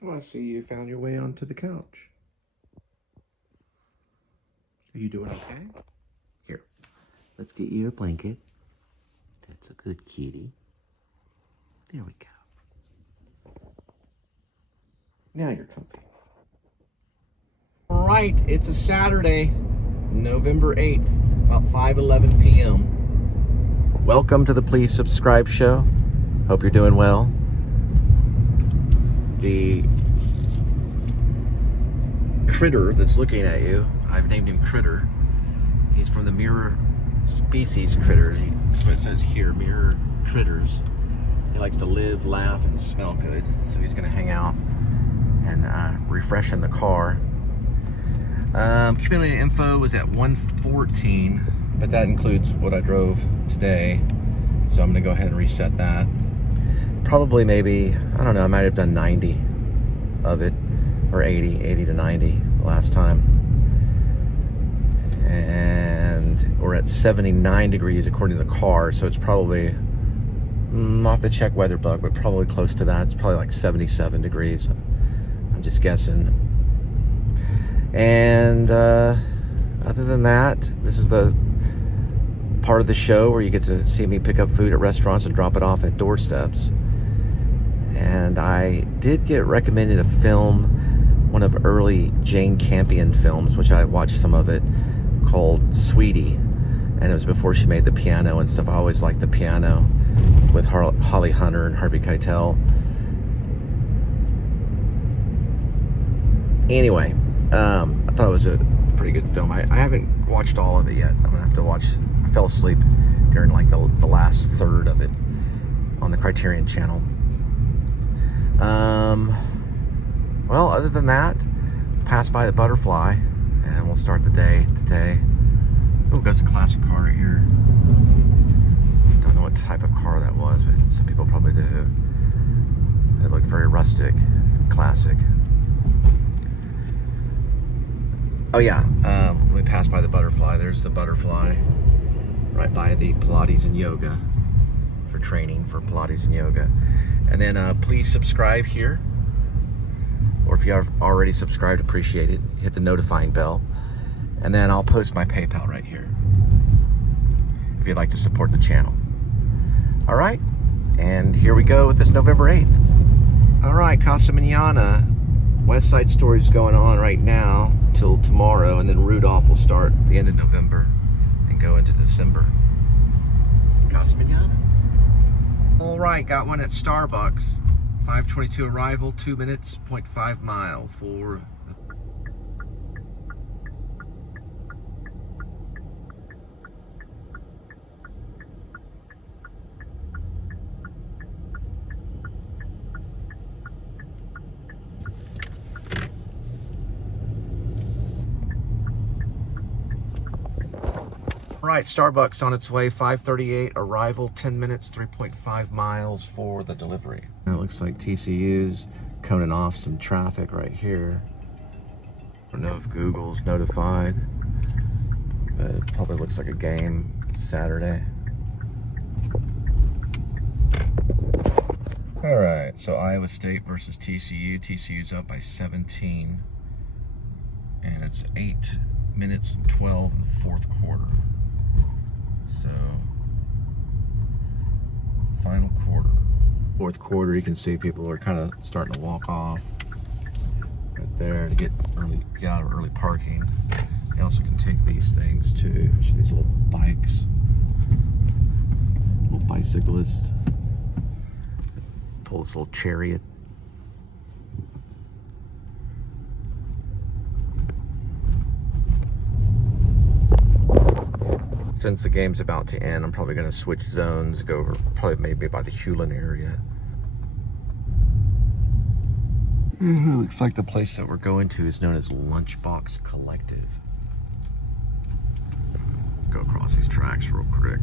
Oh, I see you found your way onto the couch. Are you doing okay? Here, let's get you a blanket. That's a good kitty. There we go. Now you're comfy. All right, it's a Saturday, November 8th, about 5:11 p.m. Welcome to the Please Subscribe show. Hope you're doing well. The critter that's looking at you, I've named him Critter. He's from the mirror species critters. That's what it says here, mirror critters. He likes to live, laugh, and smell good. So he's gonna hang out and refresh in the car. Community info was at 114, but that includes what I drove today. So I'm gonna go ahead and reset that. Probably maybe, I don't know, I might have done 90 of it, or 80 to 90 the last time. And we're at 79 degrees according to the car, so it's probably, I'll have to check weather bug, but probably close to that. It's probably like 77 degrees. I'm just guessing. And other than that, this is the part of the show where you get to see me pick up food at restaurants and drop it off at doorsteps. And I did get recommended a film, one of early Jane Campion films, which I watched some of it, called Sweetie. And it was before she made The Piano and stuff. I always liked The Piano with Holly Hunter and Harvey Keitel. Anyway, I thought it was a pretty good film. I haven't watched all of it yet. I'm gonna have to watch. I fell asleep during like the last third of it on the Criterion channel. Well, other than that, pass by the Butterfly and we'll start the day today. Oh, got a classic car right here. Don't know what type of car that was, but some people probably do. It looked very rustic, classic. Oh yeah, let me pass by the Butterfly. There's the Butterfly right by the Pilates and Yoga for training for Pilates and Yoga. And then please subscribe here, or if you have already subscribed, appreciate it. Hit the notifying bell, and then I'll post my PayPal right here if you'd like to support the channel. All right, and here we go with this November 8th. All right, Casa Manana, West Side Story's going on right now till tomorrow, and then Rudolph will start the end of November and go into December. Casa Manana. All right, got one at Starbucks. 5:22 arrival, 2 minutes, 0.5 mile for the... All right, Starbucks on its way, 5:38 arrival, 10 minutes, 3.5 miles for the delivery. It looks like TCU's coning off some traffic right here. I don't know if Google's notified, but it probably looks like a game Saturday. All right, so Iowa State versus TCU. TCU's up by 17, and it's 8 minutes and 12 in the fourth quarter. So, final quarter. Fourth quarter, you can see people are kind of starting to walk off right there to get out of early parking. You also can take these things too. These little bikes, little bicyclists. Pull this little chariot. Since the game's about to end, I'm probably going to switch zones, go over probably maybe by the Hewlin area. Looks like the place that we're going to is known as Lunchbox Collective. Go across these tracks real quick.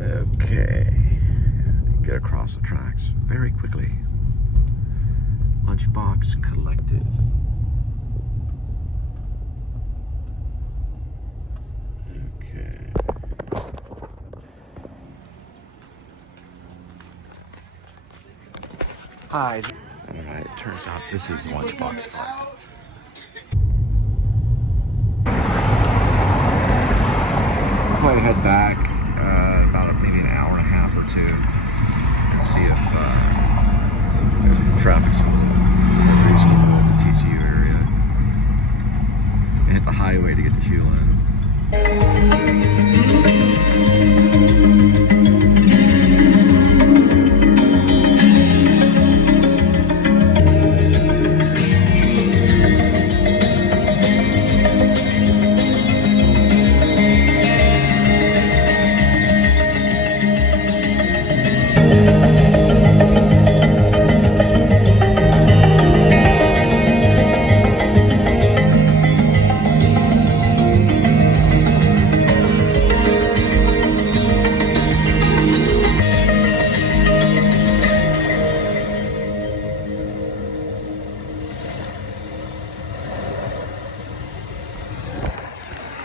Okay. Get across the tracks very quickly. Lunchbox Collective. Okay. Alright, it turns out this is Lunchbox Park. I'll probably head back about maybe an hour and a half or two and see if traffic's a little reasonable in the TCU area. And hit the highway to get to Hewlin.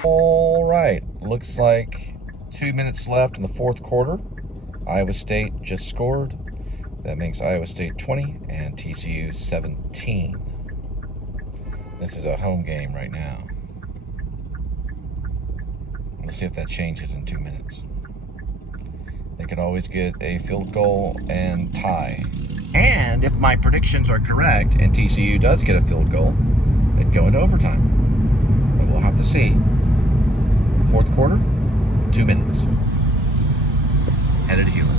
All right, looks like 2 minutes left in the fourth quarter. Iowa State just scored. That makes Iowa State 20 and TCU 17. This is a home game right now. Let's see if that changes in 2 minutes. They could always get a field goal and tie. And if my predictions are correct and TCU does get a field goal, they'd go into overtime. But we'll have to see. Fourth quarter, 2 minutes. Headed to Hewlin.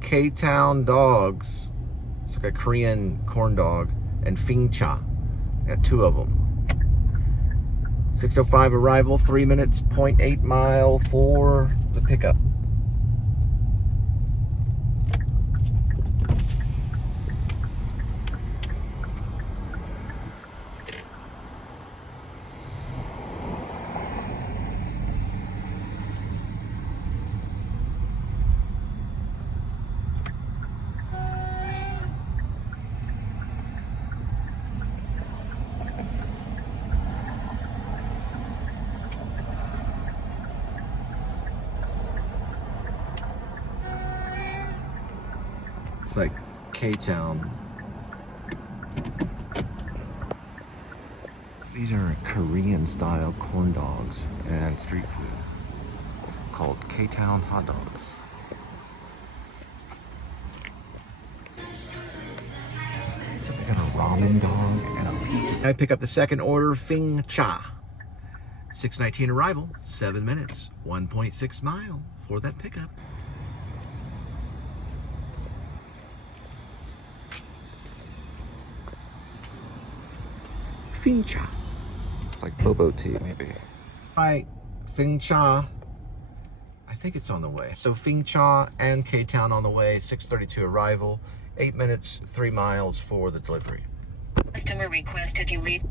K-Town dogs. It's like a Korean corn dog. And Fing Cha. Got two of them. 6:05 arrival, 3 minutes, 0.8 mile for the pickup. It's like K-Town. These are Korean style corn dogs and street food called K-Town hot dogs. Something got a ramen dog and a pizza. I pick up the second order, Fing Cha. 6:19 arrival, 7 minutes, 1.6 mile for that pickup. Fincha. Like Bobo tea, maybe. Right, Fincha. I think it's on the way. So Fincha and K-Town on the way, 6:32 arrival, 8 minutes, 3 miles for the delivery. Customer requested you leave.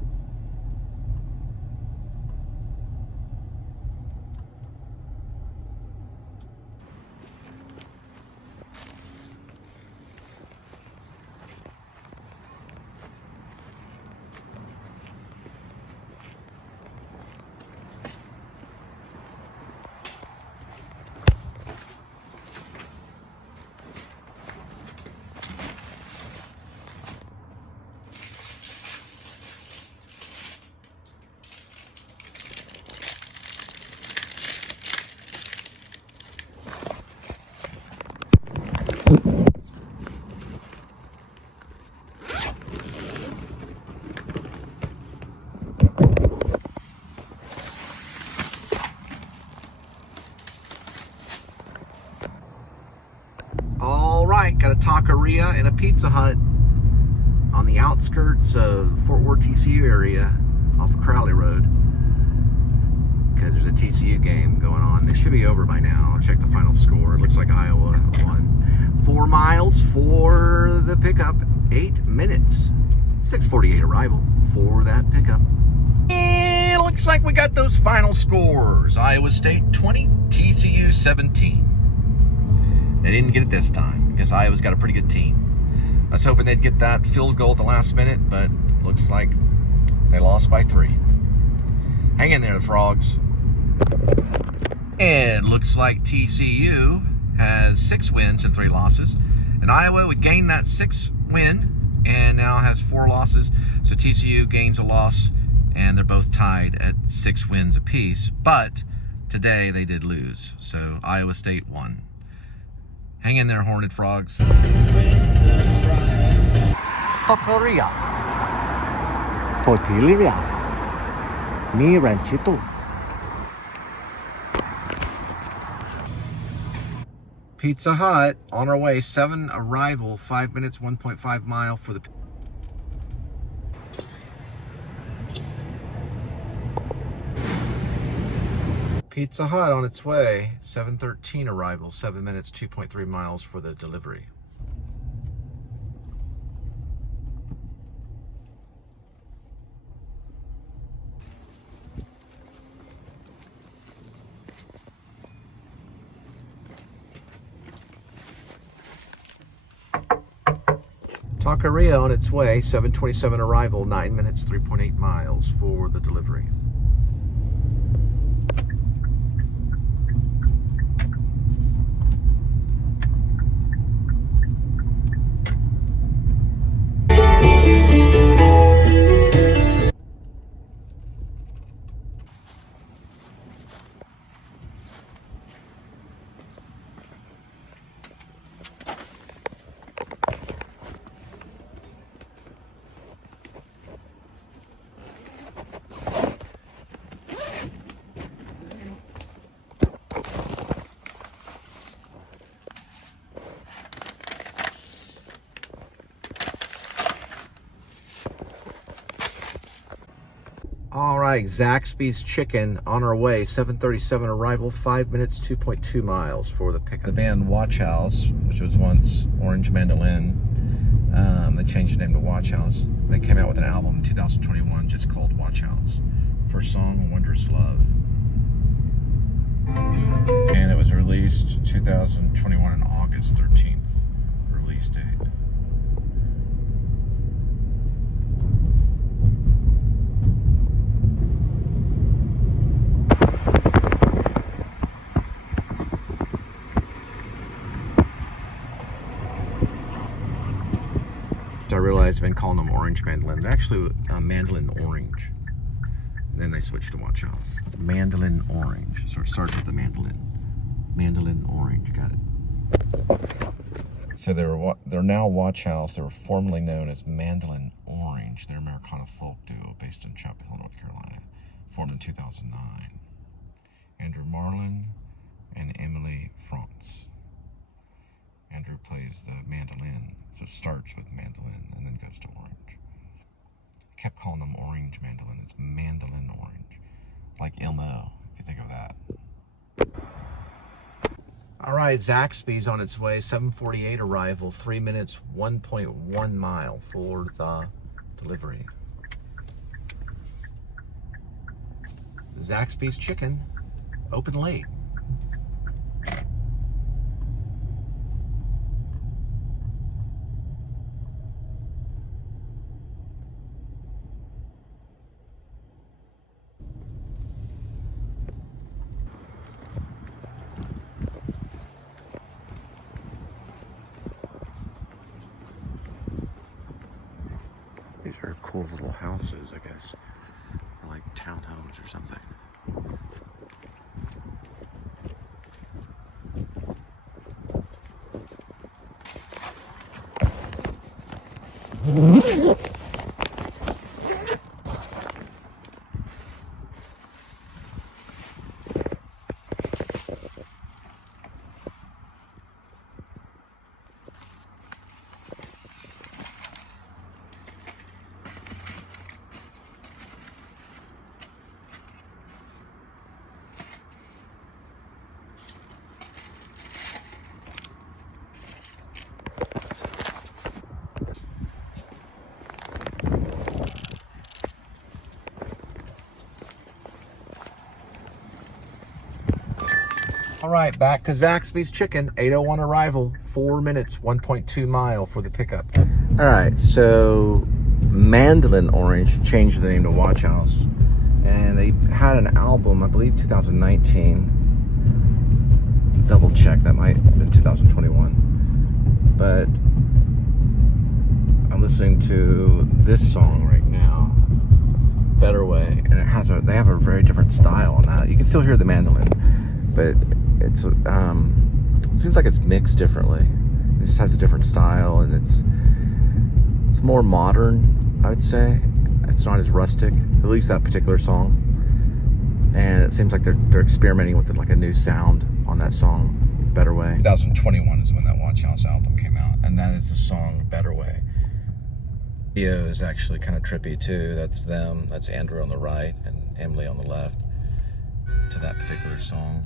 All right, got a taqueria and a Pizza Hut on the outskirts of Fort Worth TCU area off of Crowley Road, because there's a TCU game going on. They should be over by now. I'll check the final score. It looks like Iowa won. 4 miles for the pickup, 8 minutes, 6:48 arrival for that pickup. And it looks like we got those final scores. Iowa State 20, TCU 17. They didn't get it this time because Iowa's got a pretty good team. I was hoping they'd get that field goal at the last minute, but looks like they lost by 3. Hang in there, the Frogs. And looks like TCU has 6 wins and 3 losses. And Iowa would gain that 6th win and now has 4 losses. So TCU gains a loss and they're both tied at 6 wins apiece. But today they did lose. So Iowa State won. Hang in there, Horned Frogs. Taqueria. Tortilleria. Mi ranchito. Pizza Hut on our way, 7 arrival, 5 minutes, 1.5 mile for the Pizza Hut on its way, 7:13 arrival, 7 minutes, 2.3 miles for the delivery. Taqueria on its way, 7:27 arrival, 9 minutes, 3.8 miles for the delivery. All right, Zaxby's Chicken on our way, 7:37 arrival, 5 minutes, 2.2 miles for the pickup. The band Watch House, which was once Orange Mandolin, they changed the name to Watch House. They came out with an album in 2021 just called Watch House. First song, Wondrous Love. And it was released 2021 on August 13th, release date. I realized I've been calling them Orange Mandolin. They're actually Mandolin Orange. And then they switched to Watch House. Mandolin Orange. So it starts with the mandolin. Mandolin Orange, got it. So they're now Watch House. They were formerly known as Mandolin Orange. They're an Americana folk duo based in Chapel Hill, North Carolina. formed in 2009. Andrew Marlin and Emily France. Andrew plays the mandolin, so it starts with mandolin and then goes to orange. I kept calling them orange mandolin. It's mandolin orange, like Elmo, if you think of that. All right, Zaxby's on its way, 7:48 arrival, 3 minutes, 1.1 mile for the delivery. Zaxby's Chicken, open late. These are cool little houses, I guess. Or like townhomes or something. All right, back to Zaxby's Chicken, 8:01 arrival, 4 minutes, 1.2 mile for the pickup. All right, so Mandolin Orange changed the name to Watch House, and they had an album, I believe 2019. Double check, that might have been 2021. But I'm listening to this song right now, Better Way, and they have a very different style on that. You can still hear the mandolin, but it seems like it's mixed differently. It just has a different style, and it's more modern, I would say. It's not as rustic, at least that particular song. And it seems like they're experimenting with like a new sound on that song, Better Way. 2021 is when that Watch House album came out, and that is the song Better Way. Video is actually kind of trippy too. That's them. That's Andrew on the right and Emily on the left to that particular song.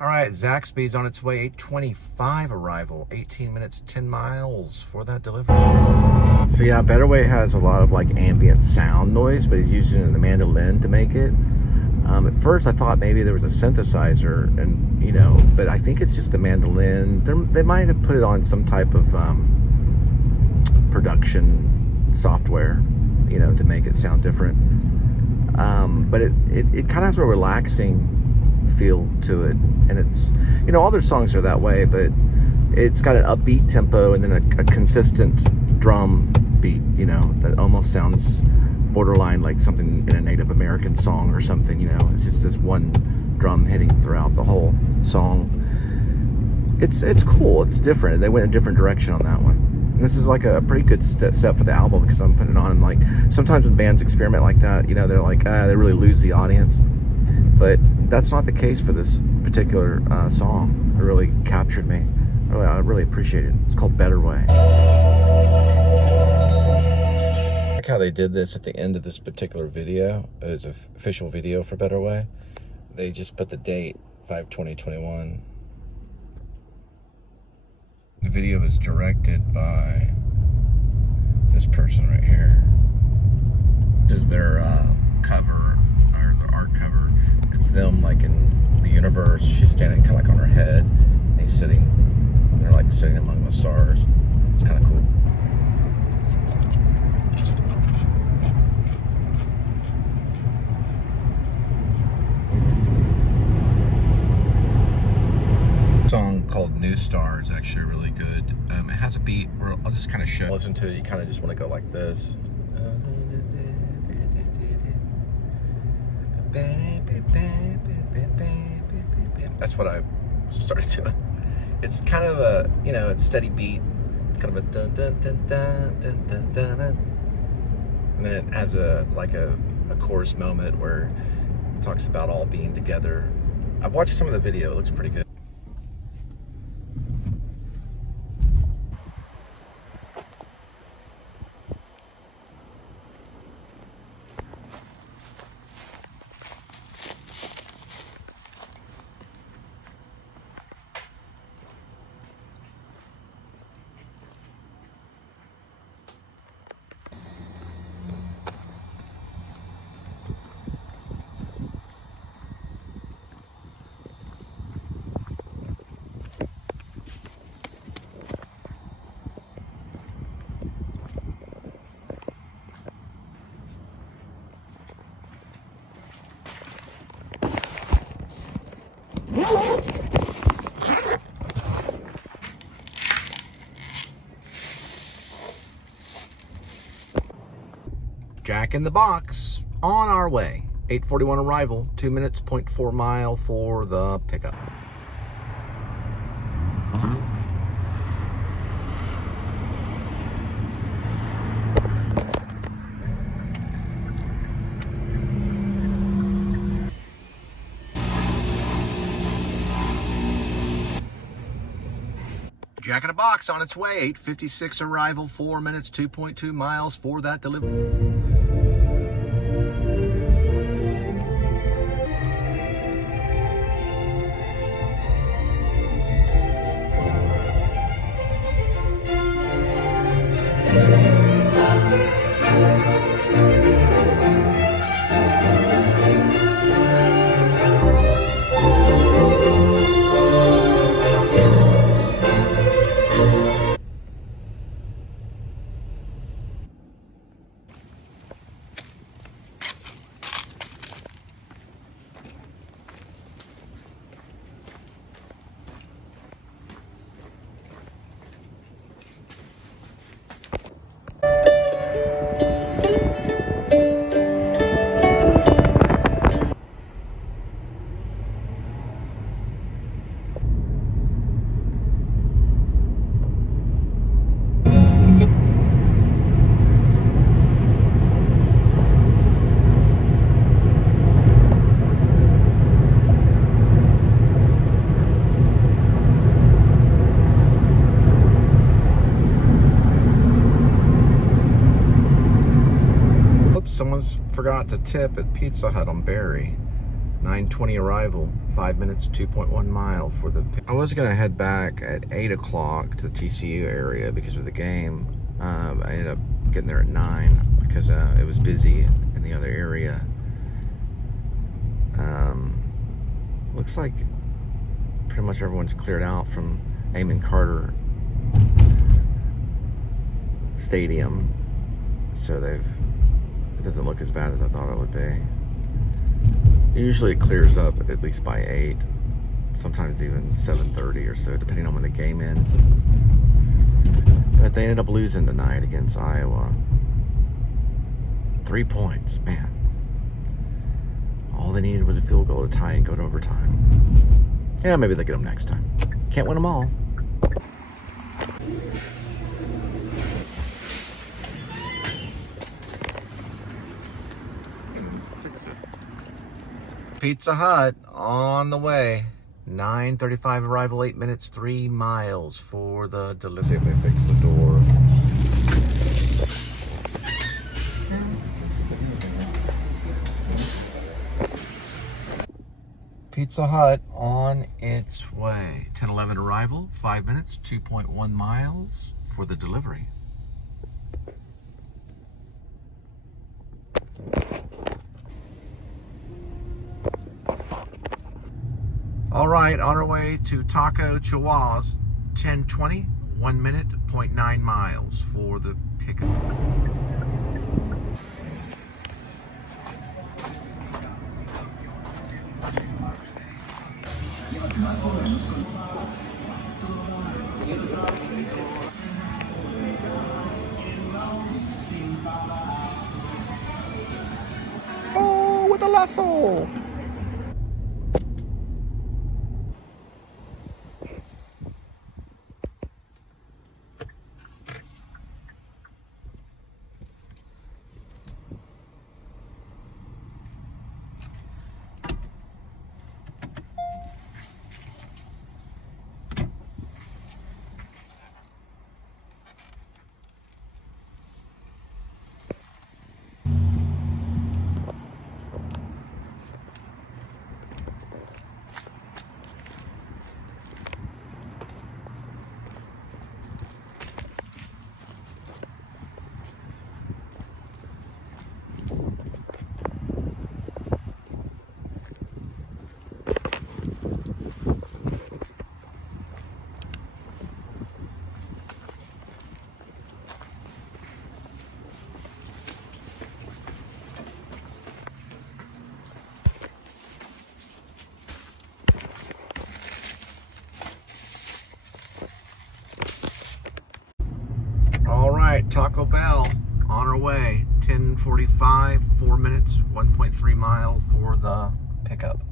All right, Zaxby's on its way, 8:25 arrival, 18 minutes, 10 miles for that delivery. So yeah, Better Way has a lot of like ambient sound noise, but he's using the mandolin to make it. At first I thought maybe there was a synthesizer, and but I think it's just the mandolin. They might have put it on some type of production software, to make it sound different. But it kind of has a relaxing feel to it, and it's all their songs are that way, but it's got an upbeat tempo and then a consistent drum beat, that almost sounds borderline like something in a Native American song or something. It's just this one drum hitting throughout the whole song. It's cool, it's different. They went a different direction on that one. And this is like a pretty good step for the album, because I'm putting it on, and like sometimes when bands experiment like that, they're like they really lose the audience, but that's not the case for this particular song. It really captured me. I really appreciate it. It's called Better Way. I like how they did this at the end of this particular video. It's an official video for Better Way. They just put the date, 5/20/21. The video is directed by this person right here. This is their cover, or their art cover. It's them like in the universe. She's standing kind of like on her head, and he's sitting, and they're like sitting among the stars. It's kind of cool. Song called New Star is actually really good. It has a beat where I'll just kind of listen to it. You kind of just want to go like this. That's what I started doing. It's kind of a, it's steady beat. It's kind of a dun dun dun dun dun dun dun. And then it has a chorus moment where it talks about all being together. I've watched some of the video. It looks pretty good. Jack in the Box, on our way. 8:41 arrival, 2 minutes, 0.4 mile for the pickup. Jack in the Box on its way, 8:56 arrival, 4 minutes, 2.2 miles for that delivery. Someone's forgot to tip at Pizza Hut on Berry. 9:20 arrival, 5 minutes, 2.1 mile for the... I was gonna head back at 8 o'clock to the TCU area because of the game. I ended up getting there at 9 because it was busy in the other area. Looks like pretty much everyone's cleared out from Amon Carter Stadium. So it doesn't look as bad as I thought it would be. Usually it clears up at least by 8, sometimes even 7:30 or so, depending on when the game ends. But they ended up losing tonight against Iowa. 3 points, man. All they needed was a field goal to tie and go to overtime. Yeah, maybe they'll get them next time. Can't win them all. Pizza Hut on the way. 9:35 arrival, 8 minutes, 3 miles for the delivery. See if they fix the door. Pizza Hut on its way. 10:11 arrival, 5 minutes, 2.1 miles for the delivery. All right, on our way to Taco Chihuahuas, 10:20, 1 minute, 0.9 miles for the pickup. Oh, with a lasso! Taco Bell on our way. 10:45, 4 minutes, 1.3 mile for the pickup.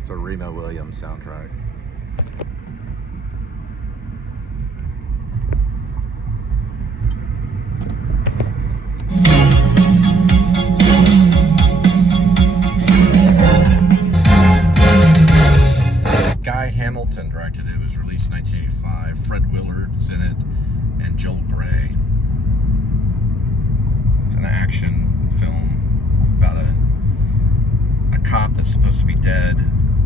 It's a Remo Williams soundtrack. Guy Hamilton directed it. It was released in 1985. Fred Willard's in it, and Joel Grey. It's an action film about a cop that's supposed to be dead.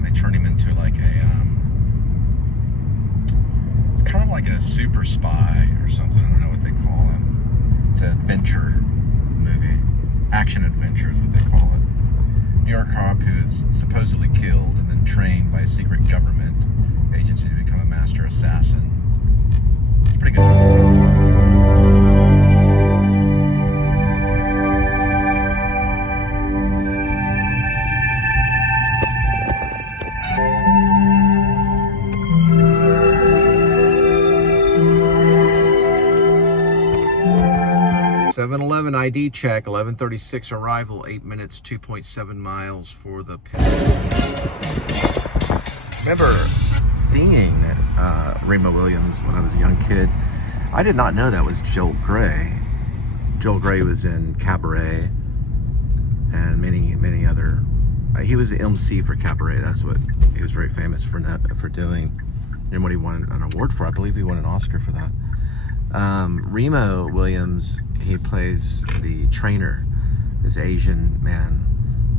They turn him into like it's kind of like a super spy or something. I don't know what they call him. It's an adventure movie. Action adventure is what they call it. New York cop who is supposedly killed and then trained by a secret government agency to become a master assassin. It's pretty good. 7-Eleven ID check, 11:36 arrival, 8 minutes, 2.7 miles for the pit. Remember seeing Remo Williams when I was a young kid. I did not know that was Joel Grey. Joel Grey was in Cabaret and many other. He was the MC for Cabaret. That's what he was very famous for doing, and what he won an award for. I believe he won an Oscar for that. Remo Williams, he plays the trainer, this Asian man,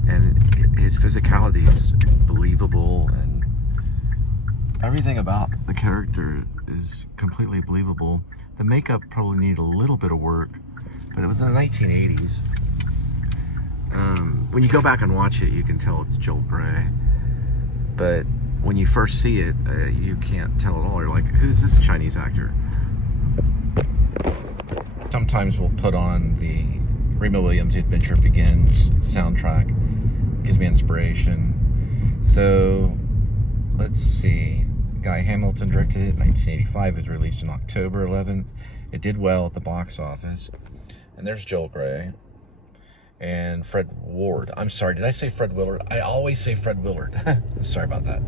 and his physicality is believable, and everything about the character is completely believable. The makeup probably needed a little bit of work, but it was in the 1980s. When you go back and watch it, you can tell it's Joel Grey, but when you first see it, you can't tell at all. You're like, who's this Chinese actor? Sometimes we'll put on the Remo Williams' The Adventure Begins soundtrack. It gives me inspiration. So, let's see. Guy Hamilton directed it in 1985. It was released on October 11th. It did well at the box office. And there's Joel Grey. And Fred Ward. I'm sorry, did I say Fred Willard? I always say Fred Willard. I'm sorry about that.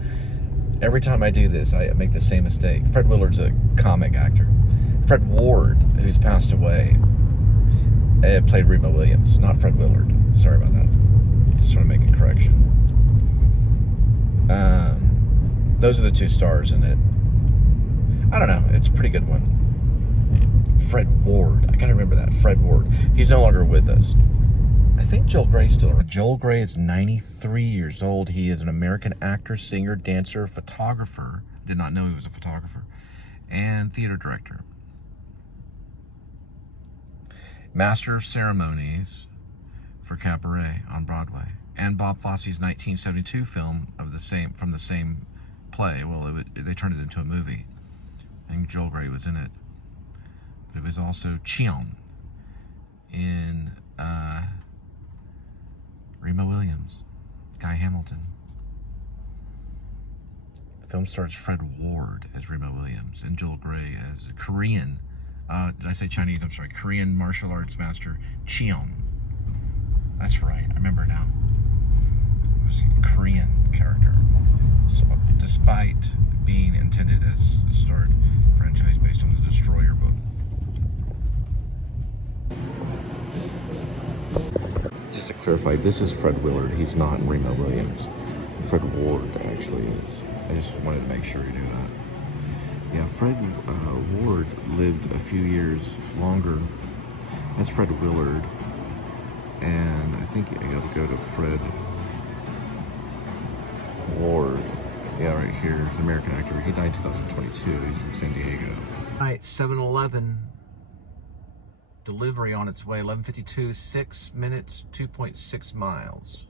Every time I do this, I make the same mistake. Fred Willard's a comic actor. Fred Ward, who's passed away, played Remo Williams, not Fred Willard. Sorry about that. Just want to make a correction. Those are the two stars in it. I don't know. It's a pretty good one. Fred Ward. I gotta remember that. Fred Ward. He's no longer with us. I think Joel Grey's still around. Joel Grey is 93 years old. He is an American actor, singer, dancer, photographer. Did not know he was a photographer. And theater director. Master of Ceremonies for Cabaret on Broadway, and Bob Fosse's 1972 film from the same play. Well, they turned it into a movie. I think Joel Grey was in it, but it was also Cheon in Remo Williams, Guy Hamilton. The film stars Fred Ward as Remo Williams and Joel Grey as a Korean Did I say Chinese? I'm sorry. Korean martial arts master Cheon. That's right. I remember now. It was a Korean character. Despite being intended as a start franchise based on the Destroyer book. Just to clarify, this is Fred Willard. He's not Remo Williams. Fred Ward actually is. I just wanted to make sure you knew that. Yeah, Fred Ward lived a few years longer. That's Fred Willard. And I think you got to go to Fred Ward. Yeah, right here. He's an American actor. He died in 2022. He's from San Diego. Right, 7-Eleven. Delivery on its way. 11:52, 6 minutes, 2.6 miles.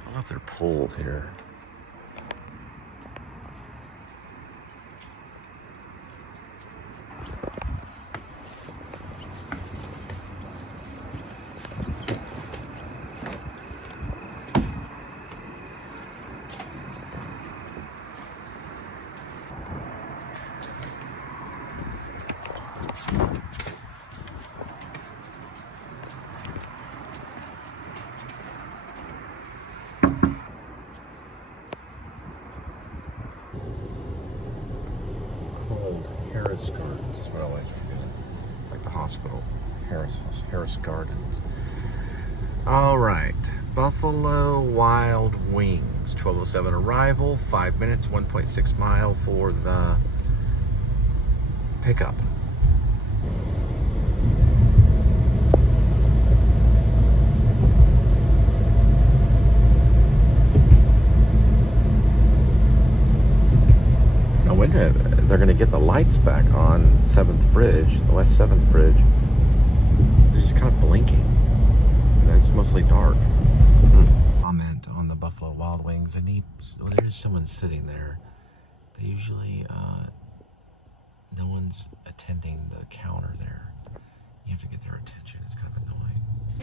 I don't know if they're pulled here. Harris Gardens is what I like to do. Like the hospital. Harris Gardens. Alright. Buffalo Wild Wings. 12:07 arrival. 5 minutes, 1.6 mile for the pickup. No wonder they're going to get the lights back on 7th Bridge, the West 7th Bridge. They're just kind of blinking. And it's mostly dark. Comment on the Buffalo Wild Wings. I need, well, there's someone sitting there. They usually, no one's attending the counter there. You have to get their attention. It's kind of annoying.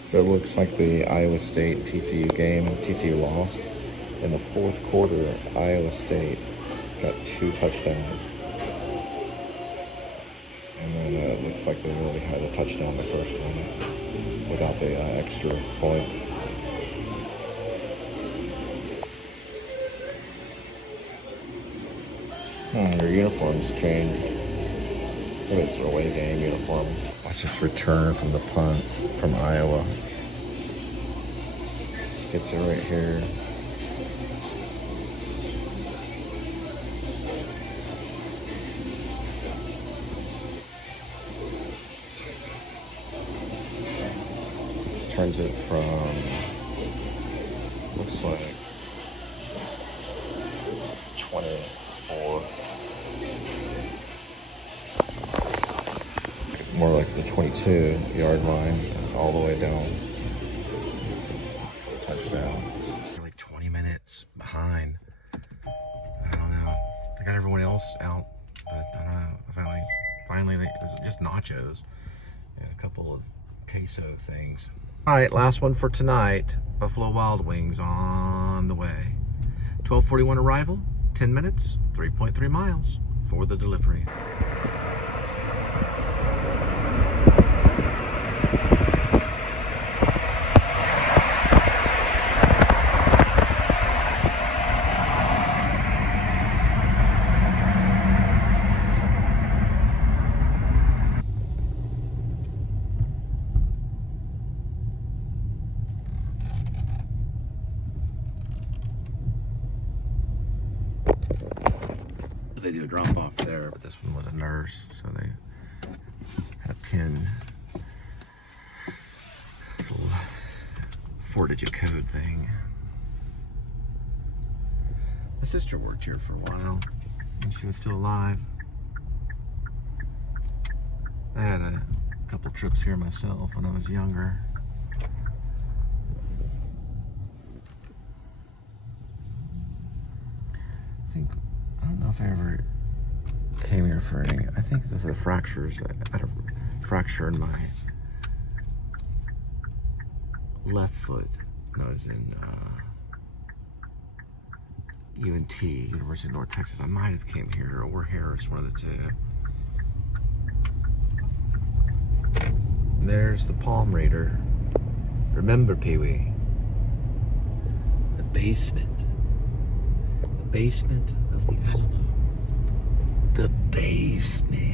So it looks like the Iowa State TCU game. TCU lost. In the fourth quarter, Iowa State got 2 touchdowns. And then it looks like they really had a touchdown the first one without the extra point. Their uniforms changed. Maybe it's their away game uniforms. Watch this return from the punt from Iowa. Gets it right here. Turns it from, looks like 24, more like the 22-yard line, all the way down. Touchdown. They're like 20 minutes behind. I don't know. They got everyone else out, but I don't know. Finally, it was just nachos and a couple of queso things. All right, last one for tonight. Buffalo Wild Wings on the way. 12:41 arrival, 10 minutes, 3.3 miles for the delivery. They do a drop off there, but this one was a nurse, so they had a pin 4-digit code thing. My sister worked here for a while when she was still alive. I had a couple trips here myself when I was younger. I don't know if I ever came here for any. I think the fractures. I had a fracture in my left foot when I was in UNT, University of North Texas. I might have came here or Harris, one of the two. And there's the Palm Raider. Remember, Pee-wee. The basement. The basement of the Alamo. The basement.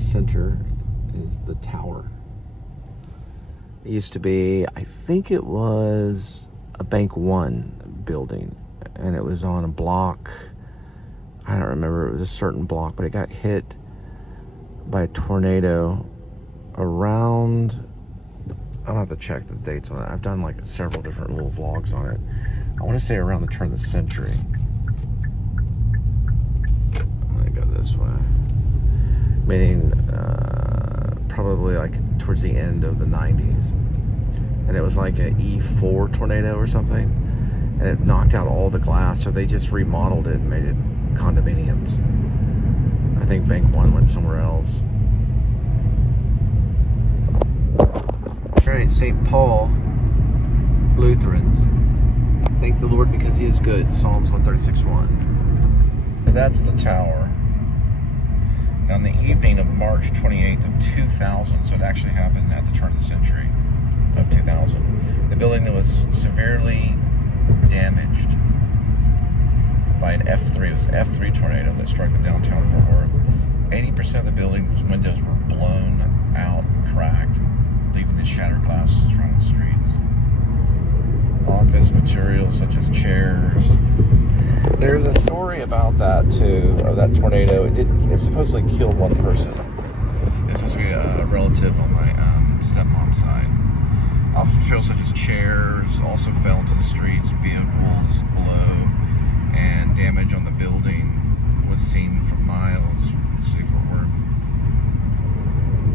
Center is the tower. It used to be, I think it was a Bank One building, and it was on a block. I don't remember, it was a certain block, but it got hit by a tornado around, I'll have to check the dates on it. I've done like several different little vlogs on it. I want to say around the turn of the century. Let me go this way. Meaning probably like towards the end of the 90s. And it was like an E4 tornado or something. And it knocked out all the glass, so they just remodeled it and made it condominiums. I think Bank One went somewhere else. All right, St. Paul Lutherans. Thank the Lord because he is good. Psalms 136:1. That's the tower. On the evening of March 28th of 2000, so it actually happened at the turn of the century of 2000, the building was severely damaged by an F3. It was an F3 tornado that struck the downtown Fort Worth. 80% of the building's windows were blown out and cracked, leaving the shattered glass around the streets. Office materials such as chairs. There's a story about that too, of that tornado. It supposedly killed one person. It's supposed to be a relative on my stepmom's side. Office materials such as chairs also fell into the streets, vehicles below, and damage on the building was seen from miles from the city of Fort Worth.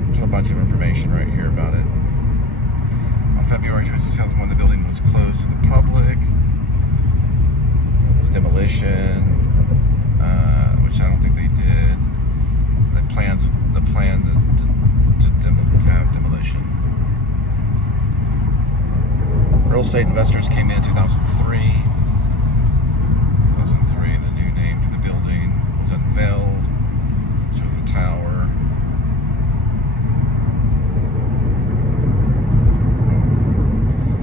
There's a bunch of information right here about it. On February 20, 2001, the building was closed to the public. It was demolition, which I don't think they did. The plan to have demolition. Real estate investors came in 2003. 2003, the new name to the building was unveiled, which was the tower.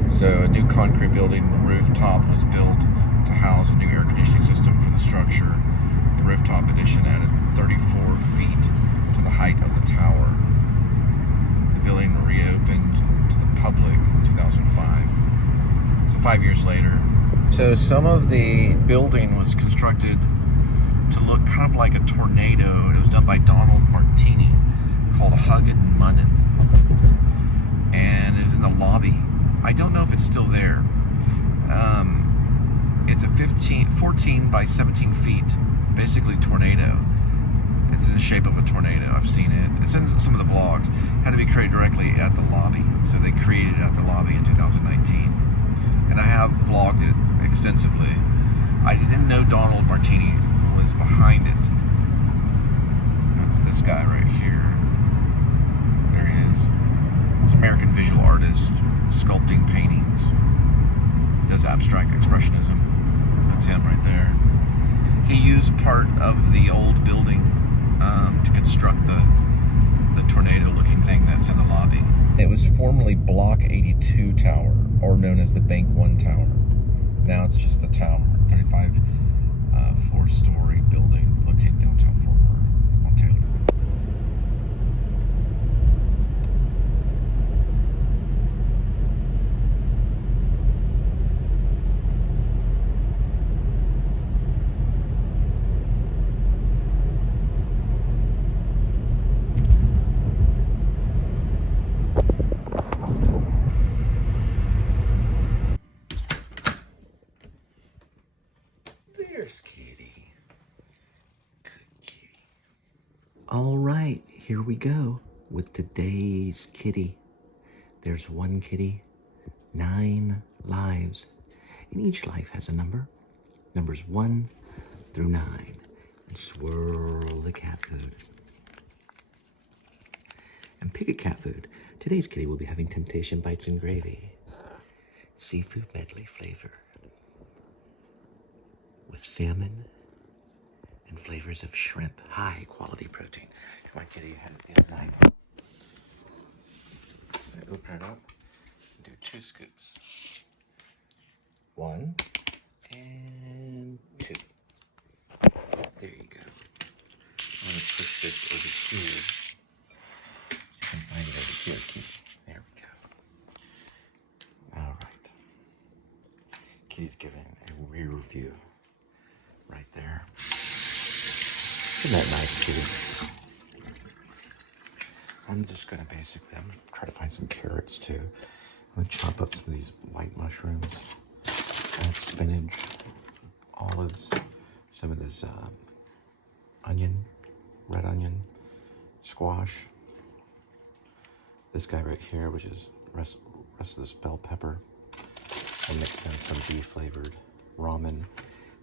So a new concrete building rooftop was built to house a new air conditioning system for the structure. The rooftop addition added 34 feet to the height of the tower. The building reopened to the public in 2005. So 5 years later. So some of the building was constructed to look kind of like a tornado. It was done by Donald Martini, called Hug and Munnin. And it was in the lobby. I don't know if it's still there. It's a 14 by 17 feet, basically tornado. It's in the shape of a tornado. I've seen it. It's in some of the vlogs. It had to be created directly at the lobby. So they created it at the lobby in 2019. And I have vlogged it extensively. I didn't know Donald Martini was behind it. That's this guy right here. There he is. It's an American visual artist, sculpting paintings. Does abstract expressionism. That's him right there. He used part of the old building to construct the tornado-looking thing that's in the lobby. It was formerly Block 82 Tower, or known as the Bank One Tower. Now it's just the town, 35 four-story building located downtown Fort Worth, Ontario. There's Kitty. Good kitty. All right, here we go with today's kitty. There's one kitty, 9 lives, and each life has a number. Numbers 1 through 9. And swirl the cat food. And pick a cat food. Today's kitty will be having Temptation Bites and Gravy. Seafood medley flavor. With salmon and flavors of shrimp. High quality protein. Come on, kitty, you had the other night. Open it up. Do 2 scoops. 1 and 2. There you go. I'm going to push this over here. You can find it over here, kitty. There we go. All right. Kitty's giving a rear view. Right there. Isn't that nice, kitty? I'm just gonna try to find some carrots too. I'm gonna chop up some of these white mushrooms, add spinach, olives, some of this onion, red onion, squash. This guy right here, which is rest of this bell pepper. I'll mix in some beef flavored ramen.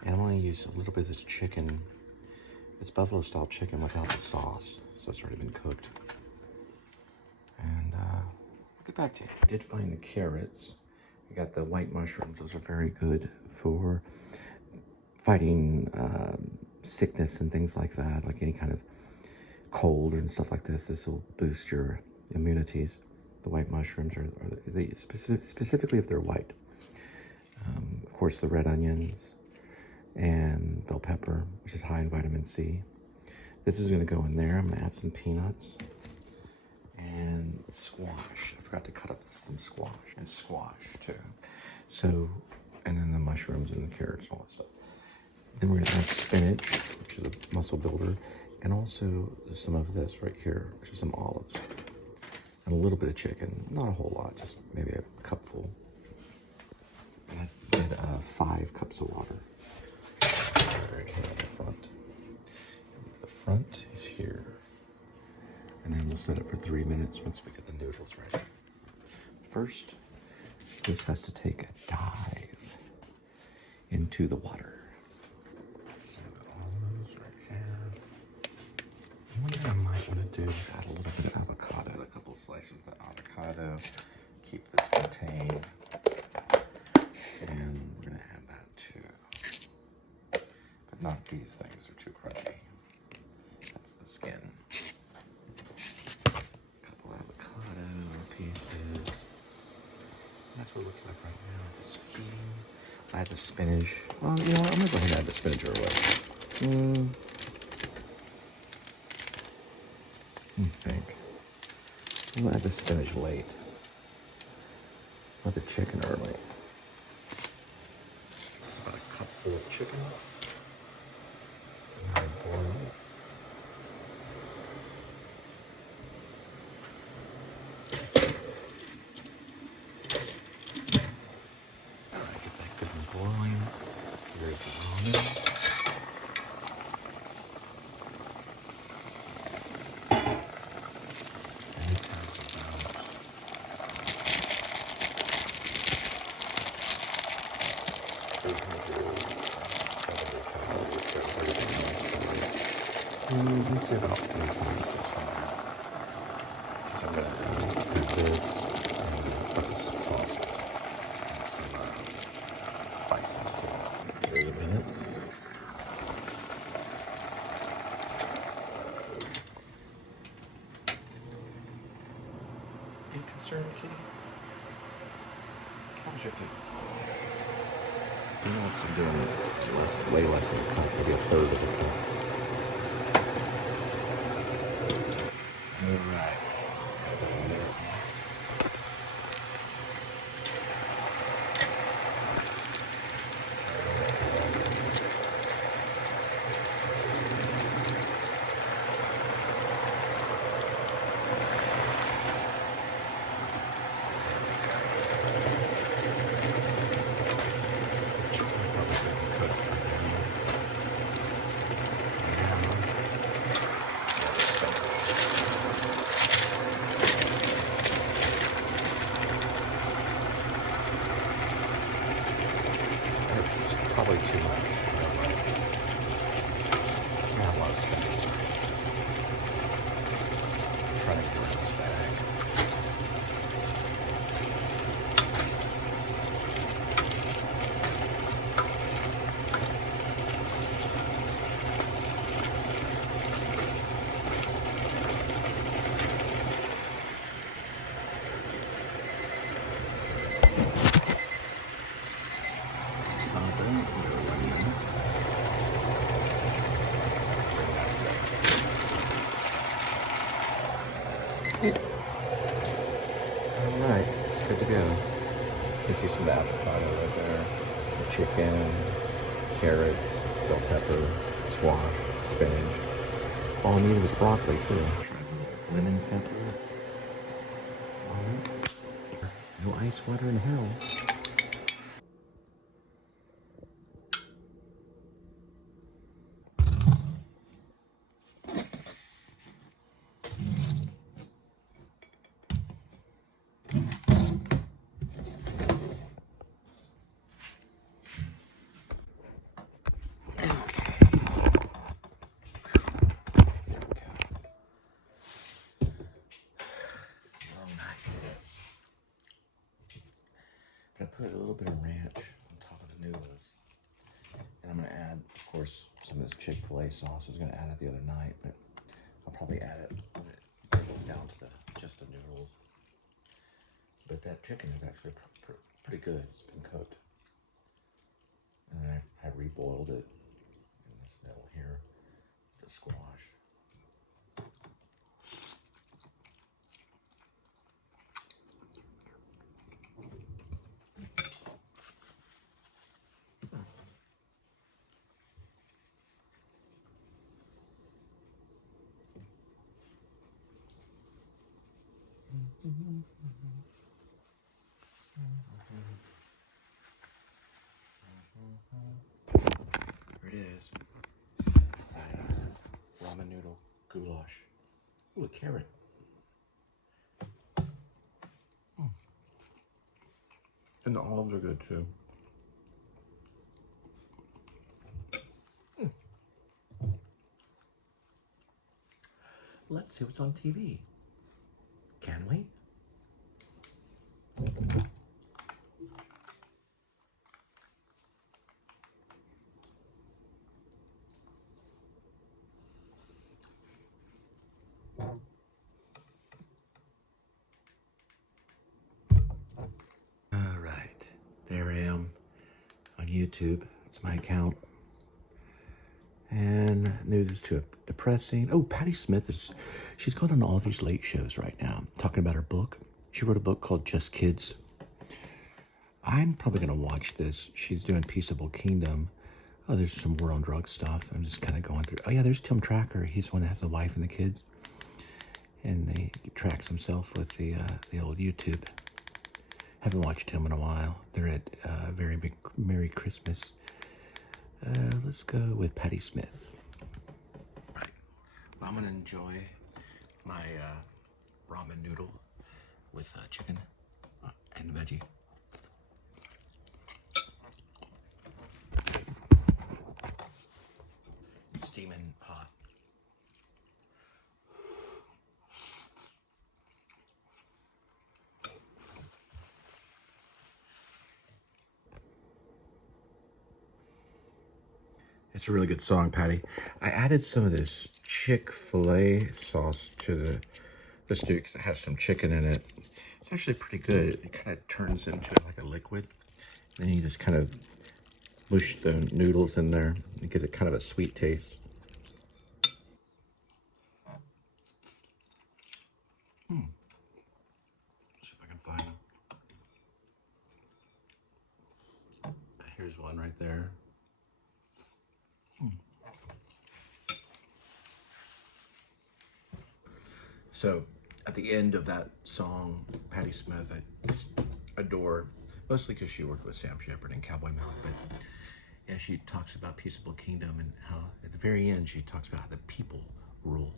And I'm going to use a little bit of this chicken. It's buffalo style chicken without the sauce, so it's already been cooked. And I'll get back to you. I did find the carrots. I got the white mushrooms. Those are very good for fighting sickness and things like that, like any kind of cold and stuff like this. This will boost your immunities. The white mushrooms are specifically if they're white. Of course, the red onions and bell pepper, which is high in vitamin C. This is going to go in there. I'm going to add some peanuts and squash. I forgot to cut up some squash and squash too. So, and then the mushrooms and the carrots and all that stuff. Then we're going to add spinach, which is a muscle builder, and also some of this right here, which is some olives. And a little bit of chicken. Not a whole lot, just maybe a cupful. And I did 5 cups of water. Right here on the front. The front is here. And then we'll set it for 3 minutes once we get the noodles ready. First, this has to take a dive into the water. So olives right here. One thing I might want to do is add a little bit of avocado. A couple of slices of avocado. Keep this contained. And we're going to add that too. But not these things, they're too crunchy. That's the skin. A couple avocado pieces. That's what it looks like right now. Just heating. I add the spinach. Well, you know what? I'm going to go ahead and add the spinach right away. Let me think. We'll add the spinach late. Let the chicken early. That's about a cup full of chicken. And I boil it. Alright, get that good and boiling. Here's the ramen. Let's say about 3.600. So I'm going to do this and put this sauce and some spices too. 3 minutes. Are you concerned, kitty? How was your food? He wants to do way less of a cup, maybe a third of a cup. All right. It's probably too much. Not a lot of spinach tonight. Try to get rid of this bag. Alright, it's good to go. You can see some avocado right there. The chicken, carrots, bell pepper, squash, spinach. All I needed was broccoli too. Lemon pepper. No ice water in hell. I put a little bit of ranch on top of the noodles. And I'm going to add, of course, some of this Chick-fil-A sauce. I was going to add it the other night, but I'll probably add it when it goes down to just the noodles. But that chicken is actually pretty good. It's been cooked. And I reboiled it in this middle here, the squash. Here it is. Ramen noodle goulash. Ooh, a carrot. And the olives are good too. Let's see what's on TV. Can we? All right, there I am on YouTube. It's my account. And news is too depressing. Oh, Patti Smith she's gone on all these late shows right now, talking about her book. She wrote a book called Just Kids. I'm probably gonna watch this. She's doing Peaceable Kingdom. Oh, there's some war on drugs stuff. I'm just kind of going through. Oh yeah, there's Tim Tracker. He's the one that has the wife and the kids. And he tracks himself with the old YouTube. Haven't watched him in a while. They're at Very Big Merry Christmas. Let's go with Patti Smith. Right. I'm gonna enjoy my ramen noodle with chicken and veggie. Steaming hot. It's a really good song, Patty. I added some of this Chick-fil-A sauce to this dude because it has some chicken in it. It's actually pretty good. It kind of turns into like a liquid. And then you just kind of mush the noodles in there. It gives it kind of a sweet taste. See if I can find them. Here's one right there. So at the end of that song, Patti Smith, I adore, mostly because she worked with Sam Shepard and Cowboy Mouth, but yeah, she talks about Peaceable Kingdom and how at the very end she talks about how the people rule.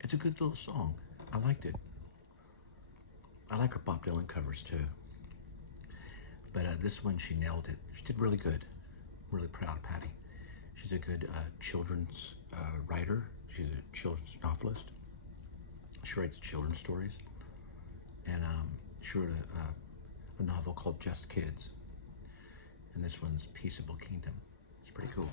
It's a good little song. I liked it. I like her Bob Dylan covers too. But this one, she nailed it. She did really good. I'm really proud of Patti. She's a good children's writer. She's a children's novelist. She writes children's stories. And she wrote a novel called Just Kids. And this one's Peaceable Kingdom. It's pretty cool.